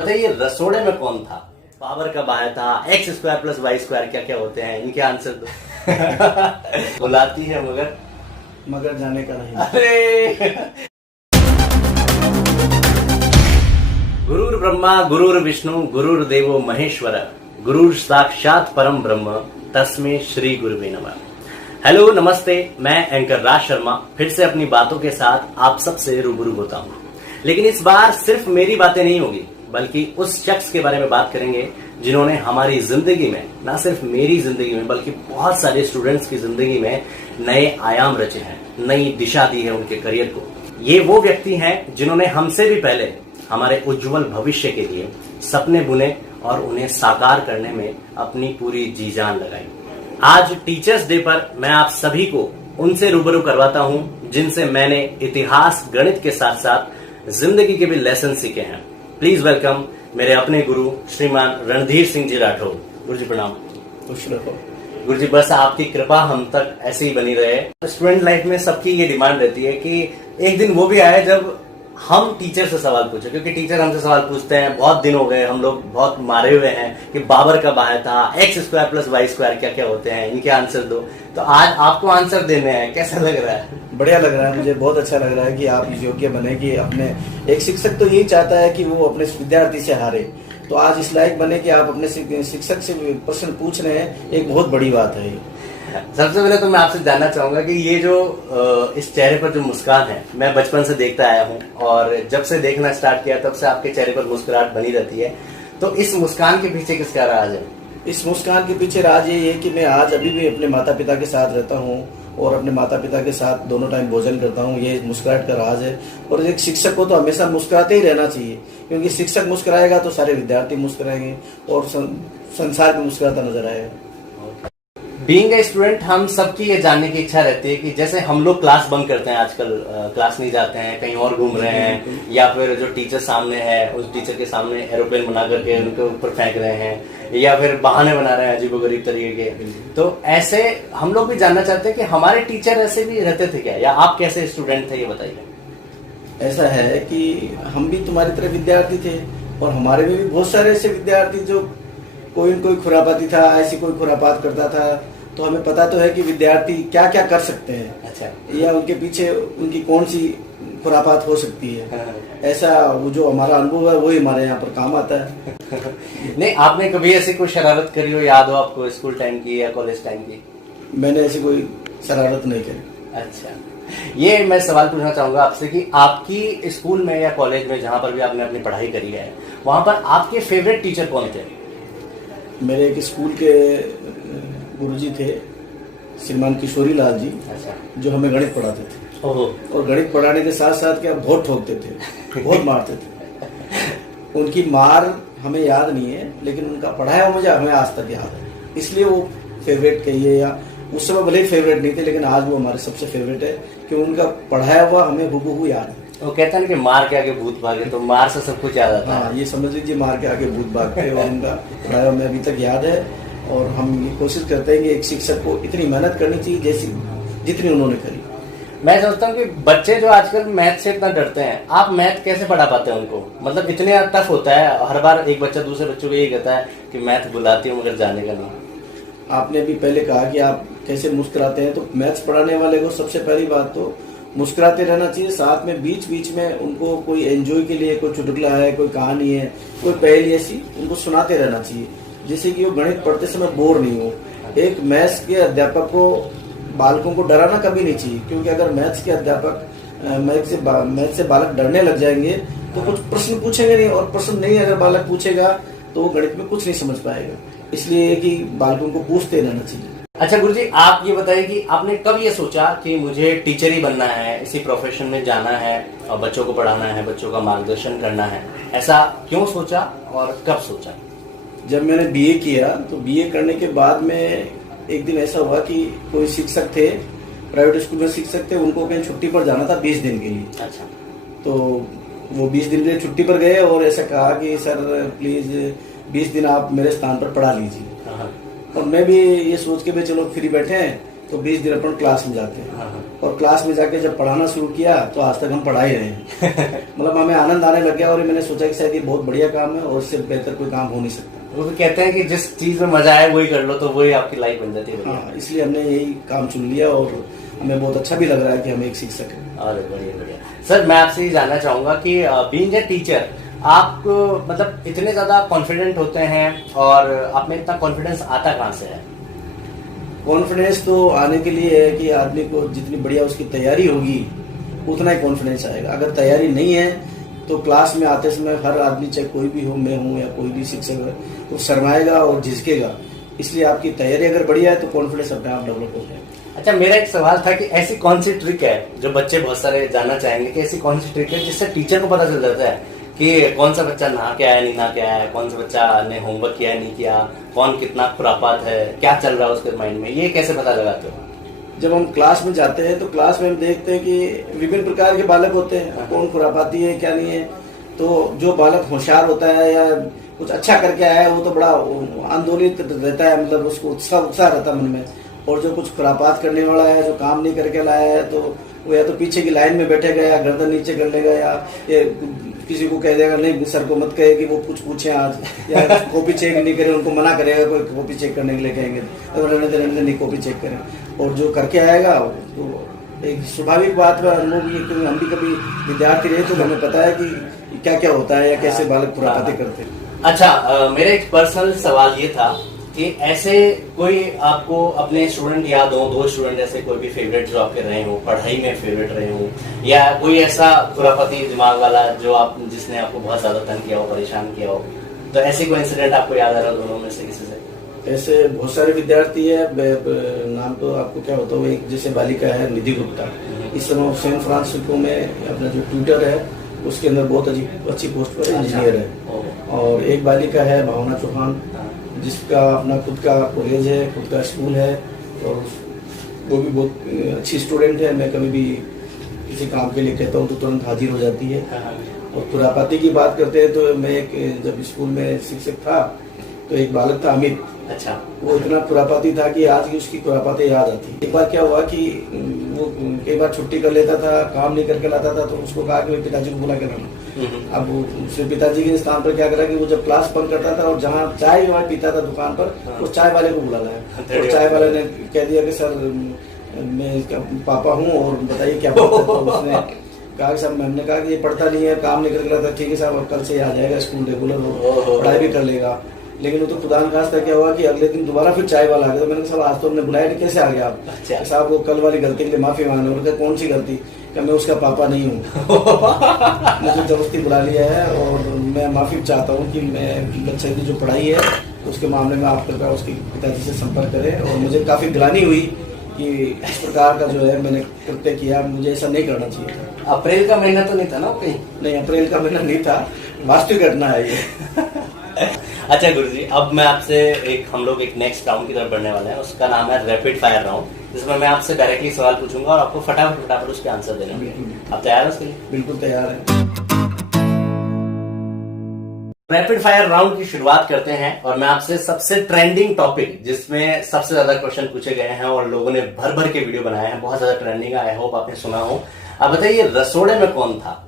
बताइए रसोड़े में कौन था? पावर कब आया था? X square plus Y square क्या क्या होते हैं, इनके आंसर दो। बुलाती है मगर मगर जाने का नहीं। अरे गुरुर् ब्रह्मा गुरुर् विष्णु गुरुर्देवो महेश्वर गुरुर् साक्षात परम ब्रह्म तस्मै श्री गुरुवे नमः। हेलो नमस्ते, मैं एंकर राज शर्मा फिर से अपनी बातों के साथ आप सबसे रूबरू होता हूँ। लेकिन इस बार सिर्फ मेरी बातें नहीं होगी, बल्कि उस शख्स के बारे में बात करेंगे जिन्होंने हमारी जिंदगी में, ना सिर्फ मेरी जिंदगी में बल्कि बहुत सारे स्टूडेंट्स की जिंदगी में नए आयाम रचे हैं, नई दिशा दी है उनके करियर को। ये वो व्यक्ति हैं जिन्होंने हमसे भी पहले हमारे उज्जवल भविष्य के लिए सपने बुने और उन्हें साकार करने में अपनी पूरी जी जान लगाई। आज टीचर्स डे पर मैं आप सभी को उनसे रूबरू करवाता हूं जिनसे मैंने इतिहास गणित के साथ साथ जिंदगी के भी लेसन सीखे हैं। प्लीज वेलकम मेरे अपने गुरु श्रीमान रणधीर सिंह जी राठौर। गुरु जी प्रणाम। खुश रहो गुरु जी, बस आपकी कृपा हम तक ऐसे ही बनी रहे। स्टूडेंट लाइफ में सबकी ये डिमांड रहती है कि एक दिन वो भी आए जब हम टीचर से सवाल पूछे, क्योंकि टीचर हमसे सवाल पूछते हैं। बहुत दिन हो गए, हम लोग बहुत मारे हुए हैं कि बाबर कब आया था, X square plus Y square क्या क्या होते हैं, इनके आंसर दो। तो आज आपको आंसर देने हैं, कैसा लग रहा है? बढ़िया लग रहा है, मुझे बहुत अच्छा लग रहा है कि आप योग्य बने कि अपने एक शिक्षक तो यही चाहता है कि वो अपने विद्यार्थी से हारे, तो आज इस लायक बने कि आप अपने शिक्षक से प्रश्न पूछ रहे हैं, एक बहुत बड़ी बात है। सबसे पहले तो मैं आपसे जानना चाहूंगा कि ये जो इस चेहरे पर जो मुस्कान है, मैं बचपन से देखता आया हूँ और जब से देखना स्टार्ट किया तब से आपके चेहरे पर मुस्कुराहट बनी रहती है। तो इस मुस्कान के पीछे किसका राज है? इस मुस्कान के पीछे राज ये है कि मैं आज अभी भी अपने माता पिता के साथ रहता हूँ और अपने माता पिता के साथ दोनों टाइम भोजन करता हूँ। ये मुस्कुराहट का राज है। और एक शिक्षक को तो हमेशा मुस्कुराते ही रहना चाहिए, क्योंकि शिक्षक मुस्कुराएगा तो सारे विद्यार्थी मुस्कुराएंगे और संसार भी मुस्कुराता नजर आएगा। बीइंग ए स्टूडेंट, हम सबकी ये जानने की इच्छा रहती है कि जैसे हम लोग क्लास बंक करते हैं आजकल, क्लास नहीं जाते हैं, कहीं और घूम रहे हैं, या फिर जो टीचर सामने है उस टीचर के सामने एरोप्लेन बना करके उनके ऊपर फेंक रहे हैं, या फिर बहाने बना रहे हैं अजीबोगरीब तरीके के। तो ऐसे हम लोग भी जानना चाहते हैं कि हमारे टीचर ऐसे भी रहते थे क्या, या आप कैसे स्टूडेंट थे, ये बताइए। ऐसा है कि हम भी तुम्हारी तरह विद्यार्थी थे और हमारे में भी बहुत सारे ऐसे विद्यार्थी जो कोई खुरापाती था, ऐसी कोई खुरापात करता था। तो हमें पता तो है कि विद्यार्थी क्या क्या कर सकते हैं। अच्छा। या उनके पीछे उनकी कौन सी खुरापात हो सकती है। ऐसा वो जो हमारा अनुभव है वही हमारे यहाँ पर काम आता है। नहीं, आपने कभी ऐसी कोई शरारत करी हो, याद हो आपको, स्कूल टाइम की या कॉलेज टाइम की? मैंने ऐसी कोई शरारत नहीं करी। अच्छा, ये मैं सवाल पूछना चाहूंगा आपसे कि आपकी स्कूल में या कॉलेज में जहां पर भी आपने अपनी पढ़ाई करी है, वहां पर आपके फेवरेट टीचर कौन थे? मेरे एक स्कूल के गुरुजी थे श्रीमान किशोरी लाल जी। अच्छा। जो हमें गणित पढ़ाते थे। ओहो। और गणित पढ़ाने के साथ साथ क्या बहुत ठोकते थे, बहुत मारते थे। उनकी मार हमें याद नहीं है, लेकिन उनका पढ़ाया मुझे हमें आज तक याद है, इसलिए वो फेवरेट कहिए। या उस समय भले ही फेवरेट नहीं थे, लेकिन आज वो हमारे सबसे फेवरेट है कि उनका पढ़ाया हुआ हमें हूबहू याद है। वो कहते हैं कि मार के आगे भूत भागे, तो मार से सब कुछ याद आता है। हाँ, ये समझ लीजिए मार के आगे भूत भागते। और उनका पढ़ाया हमें अभी तक याद है। और हम ये कोशिश करते हैं कि एक शिक्षक को इतनी मेहनत करनी चाहिए जैसी जितनी उन्होंने करी। मैं सोचता हूँ कि बच्चे जो आजकल मैथ से इतना डरते हैं, आप मैथ कैसे पढ़ा पाते हैं उनको? मतलब इतने टफ होता है, हर बार एक बच्चा दूसरे बच्चों को यही कहता है कि मैथ बुलाती है मगर जाने का नहीं। आपने भी पहले कहा कि आप कैसे मुस्कुराते हैं, तो मैथ्स पढ़ाने वाले को सबसे पहली बात तो मुस्कुराते रहना चाहिए। साथ में बीच बीच में उनको कोई एंजॉय के लिए कोई चुटकुला है, कोई कहानी है, कोई पहेली ऐसी उनको सुनाते रहना चाहिए, जिससे कि वो गणित पढ़ते समय बोर नहीं हो। एक मैथ्स के अध्यापक को बालकों को डराना कभी नहीं चाहिए, क्योंकि अगर मैथ्स के अध्यापक मैथ्स से बालक डरने लग जाएंगे तो कुछ प्रश्न पूछेंगे नहीं, और प्रश्न नहीं अगर बालक पूछेगा तो वो गणित में कुछ नहीं समझ पाएगा। इसलिए कि बालकों को पूछते रहना चाहिए। अच्छा गुरुजी, आप ये बताइए कि आपने कब ये सोचा कि मुझे टीचर ही बनना है, इसी प्रोफेशन में जाना है और बच्चों को पढ़ाना है, बच्चों का मार्गदर्शन करना है? ऐसा क्यों सोचा और कब सोचा? जब मैंने बीए किया तो बीए करने के बाद में एक दिन ऐसा हुआ कि कोई शिक्षक थे, प्राइवेट स्कूल में शिक्षक थे, उनको कहीं छुट्टी पर जाना था 20 दिन के लिए। अच्छा। तो वो 20 दिन के लिए छुट्टी पर गए और ऐसा कहा कि सर प्लीज 20 दिन आप मेरे स्थान पर पढ़ा लीजिए। और मैं भी ये सोच के भी चलो फ्री बैठे हैं तो 20 दिन अपन क्लास में जाते हैं। हाँ। और क्लास में जाके जब पढ़ाना शुरू किया तो आज तक हम पढ़ा ही रहे हैं। मतलब हमें आनंद आने लग गया और मैंने सोचा कि शायद ये बहुत बढ़िया काम है और इससे बेहतर कोई काम हो नहीं सकता। वो भी कहते हैं कि जिस चीज में मजा आए वही कर लो, तो वही आपकी लाइफ बन जाती है। हाँ, इसलिए हमने यही काम चुन लिया और हमें बहुत अच्छा भी लग रहा है कि हम एक शिक्षक हैं। अरे बढ़िया बढ़िया। सर मैं आपसे ये जानना चाहूंगा कि बीइंग ए टीचर आप मतलब इतने ज्यादा कॉन्फिडेंट होते हैं और आप में इतना कॉन्फिडेंस आता कहाँ से है? कॉन्फिडेंस तो आने के लिए है कि आदमी को जितनी बढ़िया उसकी तैयारी होगी उतना ही कॉन्फिडेंस आएगा। अगर तैयारी नहीं है तो क्लास में आते समय हर आदमी, चाहे कोई भी हो, मैं हूँ या कोई भी शिक्षक है, तो शर्माएगा और झिझकेगा। इसलिए आपकी तैयारी अगर बढ़िया है तो कॉन्फिडेंस अपने आप डेवलप हो जाएगा। अच्छा, मेरा एक सवाल था कि ऐसी कौन सी ट्रिक है जो बच्चे बहुत सारे जानना चाहेंगे कि ऐसी कौन सी ट्रिक है जिससे टीचर को पता चल जाता है कि कौन सा बच्चा नहा के आया नहीं नहा के आया है, कौन सा बच्चा ने होमवर्क किया है नहीं किया, कौन कितना खुरापात है, क्या चल रहा है उसके माइंड में, ये कैसे पता लगाते हो? जब हम क्लास में जाते हैं तो क्लास में हम देखते हैं कि विभिन्न प्रकार के बालक होते हैं, कौन खुरापाती है क्या नहीं है। तो जो बालक होशियार होता है या कुछ अच्छा करके आया है वो तो बड़ा आंदोलित रहता है, मतलब उसको उत्साह रहता है मन में। और जो कुछ खुरापात करने वाला है, जो काम नहीं करके लाया है, तो वो या तो पीछे की लाइन में बैठेगा या गर्दन नीचे कर लेगा या किसी को कह देगा नहीं सर को मत कहे कि वो कुछ पूछे आज, या कॉपी चेक नहीं करे, उनको मना करेगा कोई कॉपी चेक करने के लिए कहेंगे तो रहने दे नहीं कॉपी चेक करें। और जो करके आएगा तो एक स्वाभाविक बात है, हम भी कभी विद्यार्थी रहे तो हमें पता है कि क्या क्या होता है या कैसे बालक खुरापाती करते हैं। अच्छा, मेरा एक पर्सनल सवाल ये था कि ऐसे कोई आपको अपने स्टूडेंट याद हो, 2 स्टूडेंट ऐसे कोई भी फेवरेट जो आपके रहे हो, पढ़ाई में फेवरेट रहे हो, या कोई ऐसा खुरापाती दिमाग वाला जिसने आपको बहुत ज्यादा तंग किया हो, परेशान किया हो, तो ऐसे कोई इंसिडेंट आपको याद आ रहा हो दोनों में से किसी से? ऐसे बहुत सारे विद्यार्थी है, नाम तो आपको क्या होता है, एक जैसे बालिका है निधि गुप्ता, इस समय सैन फ्रांसिस्को में अपना जो ट्यूटर है उसके अंदर बहुत अच्छी पोस्ट पर इंजीनियर है। और एक बालिका है भावना चौहान, जिसका अपना खुद का कॉलेज है, खुद का स्कूल है और वो भी बहुत अच्छी स्टूडेंट है। मैं कभी भी किसी काम के लिए कहता हूँ तो तुरंत हाजिर हो जाती है। और खुरापाती की बात करते हैं तो मैं जब स्कूल में शिक्षक था तो एक बालक था अमित। अच्छा। वो इतना खुरापाती था कि आज की उसकी खुरापाती याद आती। एक बार क्या हुआ कि वो कई बार छुट्टी कर लेता था, काम नहीं करके लाता था, तो उसको कहा कि मैं पिताजी को बुला के लाऊं। अब उसने पिताजी के स्थान पर क्या करा कि वो जब क्लास बंद करता था और जहाँ चाय पीता था दुकान पर, उस चाय वाले को बुला लाया और चाय वाले ने कह दिया कि सर मैं पापा हूँ और बताइए क्या बात है। तो उसने कहा कि साहब, हमने कहा कि ये पढ़ता नहीं है, काम नहीं करके लाता। ठीक है साहब, कल से आ जाएगा स्कूल रेगुलर, पढ़ाई भी कर लेगा। लेकिन वो तो खुदा न खास्ता क्या हुआ कि अगले दिन दोबारा फिर चाय वाला आ गया। तो मैंने कहा साहब आज तो हमने बुलाया नहीं, कैसे आ गया आप? अच्छा। साहब वो कल वाली गलती के लिए माफी मांगने। उन्होंने कहा कौन सी गलती? कि मैं उसका पापा नहीं हूँ। मुझे जबरदस्ती बुला लिया है और मैं माफी चाहता हूँ कि मैं बच्चे की जो पढ़ाई है उसके मामले में आप कृपया उसके पिताजी से संपर्क करें। और मुझे काफी ग्लानि हुई कि इस प्रकार का जो है मैंने कृत्य किया, मुझे ऐसा नहीं करना चाहिए था। अप्रैल का महीना तो नहीं था ना कहीं? नहीं, अप्रैल का महीना नहीं था, वास्तविक घटना है ये। अच्छा गुरुजी, अब मैं आपसे हम लोग एक नेक्स्ट राउंड की तरफ बढ़ने वाले हैं, उसका नाम है रैपिड फायर राउंड, जिसमें मैं आपसे डायरेक्टली सवाल पूछूंगा और आपको फटाफट उसके आंसर देने होंगे। आप तैयार हैं उसके लिए? बिल्कुल तैयार है। रैपिड फायर राउंड की शुरुआत करते हैं और मैं आपसे सबसे ट्रेंडिंग टॉपिक, जिसमें सबसे ज्यादा क्वेश्चन पूछे गए हैं और लोगों ने भर भर के वीडियो बनाए हैं, बहुत ज्यादा ट्रेंडिंग है, आई होप आपने सुना हो। अब बताइए, रसोड़े में कौन था?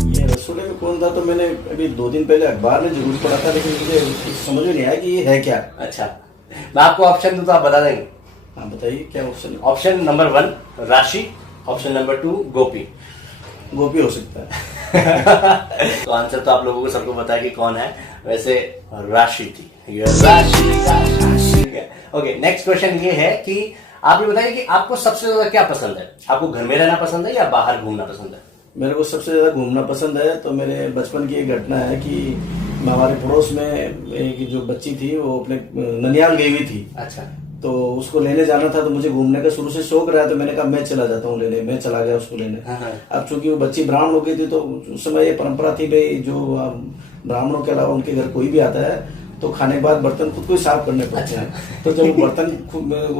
ये रसोड़े में कौन था तो मैंने अभी 2 दिन पहले अखबार में जरूर पढ़ा था, लेकिन मुझे समझ में नहीं आया कि ये है क्या। अच्छा, मैं आपको ऑप्शन दूं तो आप बता देंगे? हाँ बताइए, क्या ऑप्शन है? ऑप्शन नंबर 1 राशि, ऑप्शन नंबर 2 गोपी। गोपी हो सकता है। तो आंसर तो आप लोगों को सबको पता है कि कौन है, वैसे राशि थी। राशि। ओके, नेक्स्ट क्वेश्चन ये है कि आप ये बताइए कि आपको सबसे ज्यादा क्या पसंद है? आपको घर में रहना पसंद है या बाहर घूमना पसंद है? मेरे को सबसे ज्यादा घूमना पसंद है। तो मेरे बचपन की एक घटना है कि हमारे पड़ोस में एक जो बच्ची थी वो अपने ननियाल गई हुई थी। अच्छा। तो उसको लेने जाना था, तो मुझे घूमने का शुरू से शौक रहा, तो मैंने कहा मैं चला जाता हूँ लेने। मैं चला गया उसको लेने। अब चूंकि वो बच्ची ब्राह्मण हो गई थी तो उस समय ये परंपरा थी भाई, जो ब्राह्मणों के अलावा उनके घर कोई भी आता है तो खाने के बाद बर्तन खुद को ही साफ करने पड़ते हैं। तो जब बर्तन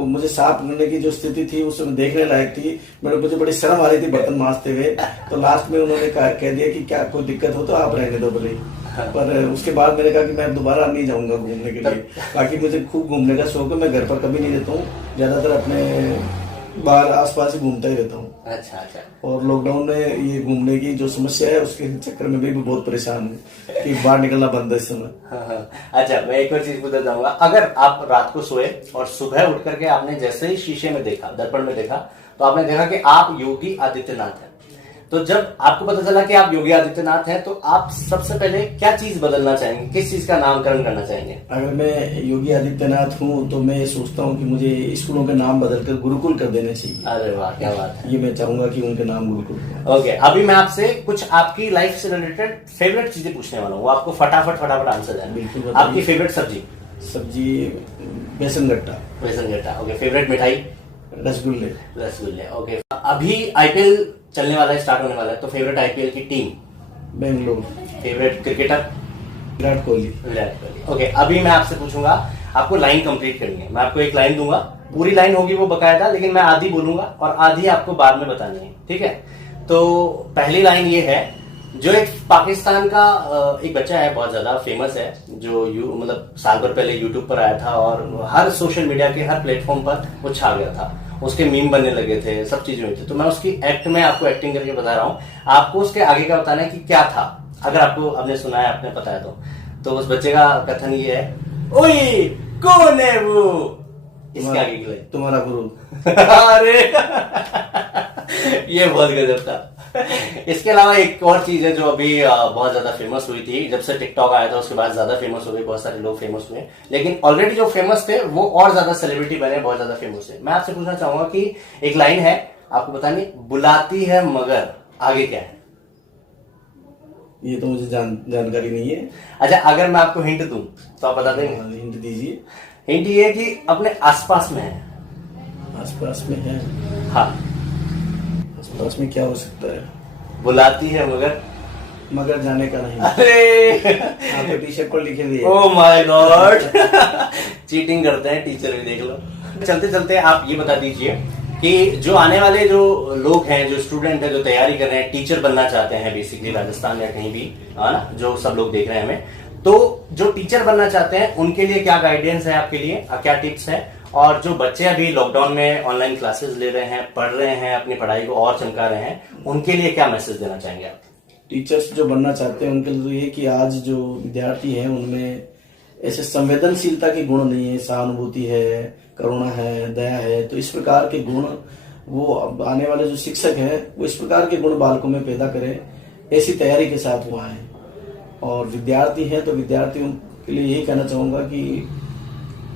मुझे साफ करने की जो स्थिति थी उस समय देखने लायक थी, मुझे बड़ी शर्म आ रही थी बर्तन मांजते हुए। तो लास्ट में उन्होंने कह दिया कि क्या कोई दिक्कत हो तो आप रहने दो बोले। पर उसके बाद मैंने कहा कि मैं दोबारा नहीं जाऊंगा घूमने के लिए, बाकी मुझे खूब घूमने का शौक है। मैं घर पर कभी नहीं रहता हूँ, ज्यादातर अपने बाहर आसपास ही घूमता ही रहता हूँ। अच्छा अच्छा। और लॉकडाउन में ये घूमने की जो समस्या है उसके चक्कर में भी बहुत परेशान हूँ कि बाहर निकलना बंद है इस समय। हाँ। अच्छा, मैं एक और चीज पूछना चाहूंगा, अगर आप रात को सोए और सुबह उठ करके आपने जैसे ही शीशे में देखा, दर्पण में देखा, तो आपने देखा कि आप योगी आदित्यनाथ हैं, तो जब आपको पता चला कि आप योगी आदित्यनाथ हैं, तो आप सबसे पहले क्या चीज बदलना चाहेंगे, किस चीज का नामकरण करना चाहेंगे? अगर मैं योगी आदित्यनाथ हूँ तो मैं सोचता हूँ कि मुझे स्कूलों के नाम बदलकर गुरुकुल कर देने चाहिए। अरे वाह, क्या बात है। ये मैं चाहूंगा कि उनके नाम गुरुकुल। ओके, अभी मैं आपसे कुछ आपकी लाइफ से रिलेटेड फेवरेट चीजें पूछने वाला हूँ, वो आपको फटाफट आंसर है। बिल्कुल। आपकी फेवरेट सब्जी? बेसन गट्टा। बेसन गट्टा। ओके, फेवरेट मिठाई? रसगुल्ले। ओके, अभी आईपीएल चलने वाला है, स्टार्ट होने वाला है, तो फेवरेट आईपीएल की team? Bangalore. Favourite cricketer? Virat Kohli. Okay, अभी मैं आपसे पूछूंगा, आपको लाइन कंप्लीट करनी है। मैं आपको एक लाइन दूंगा, पूरी लाइन होगी वो बकायदा, लेकिन मैं आधी बोलूंगा और आधी आपको बाद में बतानी है, ठीक है? तो पहली लाइन ये है, जो एक पाकिस्तान का एक बच्चा है, बहुत ज्यादा फेमस है, जो मतलब साल भर पहले यूट्यूब पर आया था और हर सोशल मीडिया के हर प्लेटफॉर्म पर वो छा गया था, उसके मीम बनने लगे थे, सब चीजें हुई थी। तो मैं उसकी एक्ट में आपको एक्टिंग करके बता रहा हूँ, आपको उसके आगे का बताना है कि क्या था, अगर आपको आपने सुना है, आपने पता है तो उस बच्चे का कथन ये है, ओए कौन है वो, इसके आगे की लाइन तुम्हारा गुरु। अरे ये बहुत गजब था। इसके अलावा एक और चीज है जो अभी बहुत ज्यादा फेमस हुई थी, जब से टिकटॉक आया था उसके बाद ज्यादा फेमस हो गई, बहुत सारे लोग फेमस हुए, लेकिन ऑलरेडी जो फेमस थे वो और ज्यादा सेलिब्रिटी बने, बहुत ज्यादा फेमस है। मैं आपसे पूछना चाहूंगा कि एक लाइन है, आपको बतानी, बुलाती है मगर आगे क्या है? ये तो मुझे जानकारी नहीं है। अच्छा, अगर मैं आपको हिंट दूं तो आप बता देंगे? हिंट दीजिए। हिंट ये कि अपने आसपास में है। आसपास में है? हाँ। आसपास में क्या हो सकता है? बुलाती है मगर जाने का नहीं। अरे आपको टी शर्ट पर लिखे दिए। ओह माय गॉड, चीटिंग करते हैं टीचर भी, देख लो। चलते चलते आप ये बता दीजिए कि जो आने वाले जो लोग हैं, जो स्टूडेंट हैं, जो तैयारी कर रहे हैं, टीचर बनना चाहते हैं बेसिकली राजस्थान या कहीं भी, है ना, जो सब लोग देख रहे हैं हमें, तो जो टीचर बनना चाहते हैं उनके लिए क्या गाइडेंस है आपके लिए, क्या टिप्स है? और जो बच्चे अभी लॉकडाउन में ऑनलाइन क्लासेस ले रहे हैं, पढ़ रहे हैं, अपनी पढ़ाई को और चमका रहे हैं, उनके लिए क्या मैसेज देना चाहेंगे आप? टीचर्स जो बनना चाहते हैं उनके लिए तो ये कि आज जो विद्यार्थी हैं उनमें ऐसे संवेदनशीलता के गुण नहीं है, सहानुभूति है, करुणा है, दया है, तो इस प्रकार के गुण वो आने वाले जो शिक्षक हैं वो इस प्रकार के गुण बालकों में पैदा करें, ऐसी तैयारी के साथ वो आए। और विद्यार्थी हैं तो विद्यार्थियों के लिए यही कहना चाहूंगा कि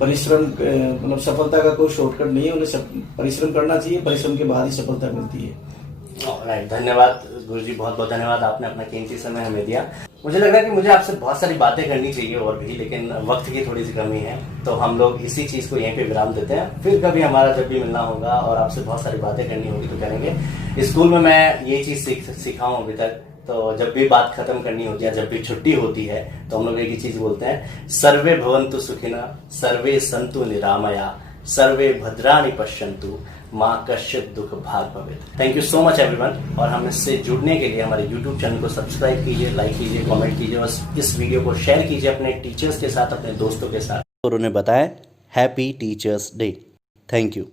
परिश्रम, मतलब सफलता का कोई शॉर्टकट नहीं है, उन्हें परिश्रम करना चाहिए, परिश्रम के बाद ही सफलता मिलती है। राइट, धन्यवाद गुरुजी, बहुत बहुत धन्यवाद, आपने अपना कीमती समय हमें दिया। मुझे लग रहा है कि मुझे आपसे बहुत सारी बातें करनी चाहिए और भी, लेकिन वक्त की थोड़ी सी कमी है, तो हम लोग इसी चीज को यहीं पे विराम देते हैं। फिर कभी हमारा जब भी मिलना होगा और आपसे बहुत सारी बातें करनी होगी तो करेंगे। स्कूल में मैं ये चीज सीखा हूँ अभी तक, तो जब भी बात खत्म करनी होती है, जब भी छुट्टी होती है, तो हम लोग एक ही चीज बोलते हैं, सर्वे भवन्तु सुखिनः, सर्वे सन्तु निरामया, सर्वे भद्राणि पश्यन्तु, माँ कश्चित् दुख भाग भवेत्। Thank you so much everyone, और हमसे जुड़ने के लिए हमारे YouTube चैनल को सब्सक्राइब कीजिए, लाइक कीजिए, कमेंट कीजिए और इस वीडियो को शेयर कीजिए अपने टीचर्स के साथ, अपने दोस्तों के साथ, और उन्हें बताएं happy teachers day. Thank you.